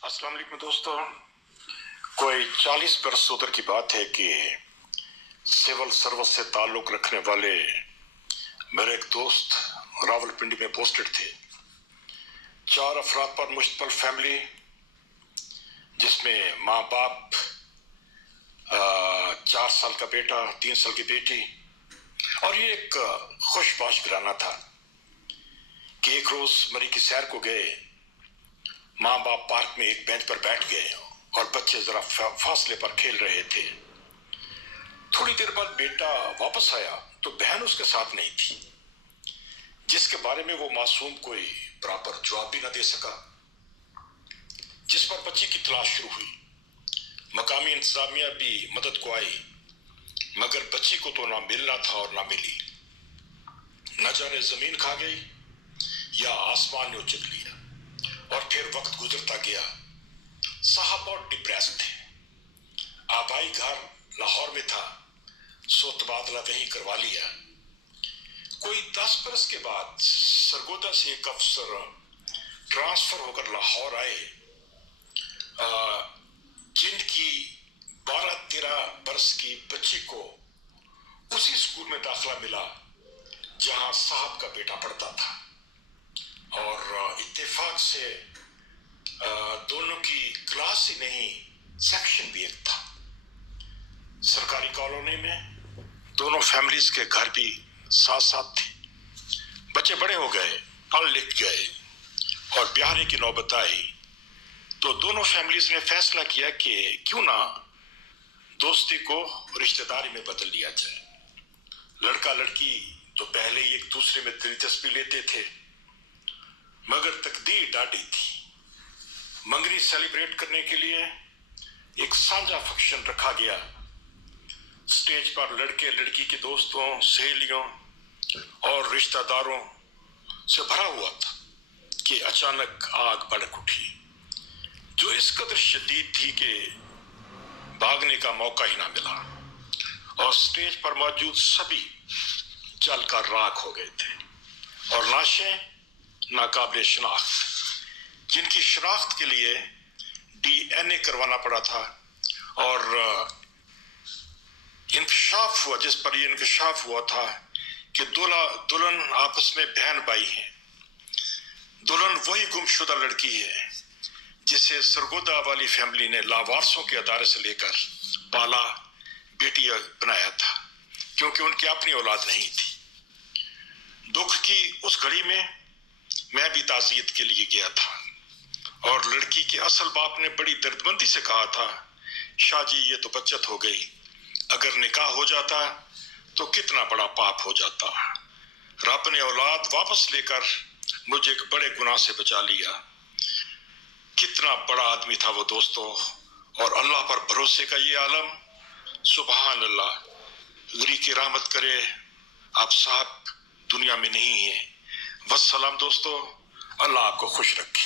अस्सलाम वालेकुम दोस्तों। कोई 40 बरस उधर की बात है कि सिविल सर्विस से ताल्लुक रखने वाले मेरे एक दोस्त रावलपिंडी में पोस्टेड थे। 4 अफराद पर मुश्तमिल फैमिली, जिसमें माँ बाप, 4 साल का बेटा, 3 साल की बेटी। और ये एक खुशबाश घराना था कि एक रोज मरी की सैर को गए। माँ बाप पार्क में एक बेंच पर बैठ गए और बच्चे जरा फासले पर खेल रहे थे। थोड़ी देर बाद बेटा वापस आया तो बहन उसके साथ नहीं थी, जिसके बारे में वो मासूम कोई प्रॉपर जवाब भी न दे सका। जिस पर बच्ची की तलाश शुरू हुई। मकामी इंतजामिया भी मदद को आई, मगर बच्ची को तो ना मिलना था और ना मिली। न जाने जमीन खा गई या आसमान ने उचक लिया। और फिर वक्त गुजरता गया। साहब बहुत डिप्रेस्ड थे। आबाई घर लाहौर में था, सो तबादला वहीं करवा लिया। कोई 10 बरस के बाद सरगोदा से एक अफसर ट्रांसफर होकर लाहौर आए, जिनकी 12-13 बरस की बच्ची को उसी स्कूल में दाखिला मिला जहां साहब का बेटा पढ़ता था। और इत्तेफाक से दोनों की क्लास ही नहीं, सेक्शन भी एक था। सरकारी कॉलोनी में दोनों फैमिलीज के घर भी साथ साथ थे। बच्चे बड़े हो गए, पढ़ लिख गए और ब्याह की नौबत आई तो दोनों फैमिलीज ने फैसला किया कि क्यों ना दोस्ती को रिश्तेदारी में बदल लिया जाए। लड़का लड़की तो पहले ही एक दूसरे में दिलचस्पी लेते थे, मगर तकदीर डांटी थी। मंगनी सेलिब्रेट करने के लिए एक साझा फंक्शन रखा गया। स्टेज पर लड़के लड़की के दोस्तों, सहेलियों और रिश्तेदारों से भरा हुआ था कि अचानक आग भड़क उठी, जो इस कदर शदीद थी कि भागने का मौका ही ना मिला। और स्टेज पर मौजूद सभी जलकर राख हो गए थे और लाशें नाकाबिले शनाख्त, जिनकी शनाख्त के लिए DNA करवाना पड़ा था। और इंकशाफ हुआ, जिस पर यह इंकशाफ हुआ था कि दुल्हन आपस में बहन भाई हैं। दुल्हन वही गुमशुदा लड़की है जिसे सरगोदा वाली फैमिली ने लावारसों के अदारे से लेकर पाला, बेटी बनाया था, क्योंकि उनकी अपनी औलाद नहीं थी। दुख की उस घड़ी में मैं भी ताज़ियत के लिए गया था और लड़की के असल बाप ने बड़ी दर्दमंदी से कहा था, शाह जी ये तो बच्चत हो गई, अगर निकाह हो जाता तो कितना बड़ा पाप हो जाता। रब ने औलाद वापस लेकर मुझे एक बड़े गुनाह से बचा लिया। कितना बड़ा आदमी था वो दोस्तों, और अल्लाह पर भरोसे का ये आलम। सुभान अल्लाह, गुरी की रहमत करे, आप साहब दुनिया में नहीं है। वस्सलाम दोस्तों, अल्लाह आपको खुश रखे।